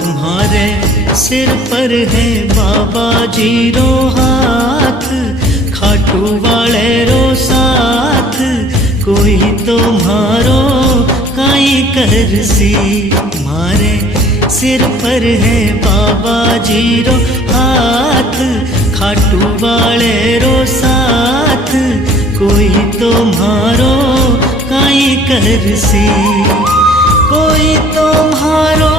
तुम्हारे सिर पर है बाबा जी रो हाथ, खाटू वाले रो साथ, कोई तो मारो काई करसी। मारे सिर पर है बाबा जी रो हाथ, खाटू वाले रो साथ, कोई तो मारो काई करसी। कोई तो मारो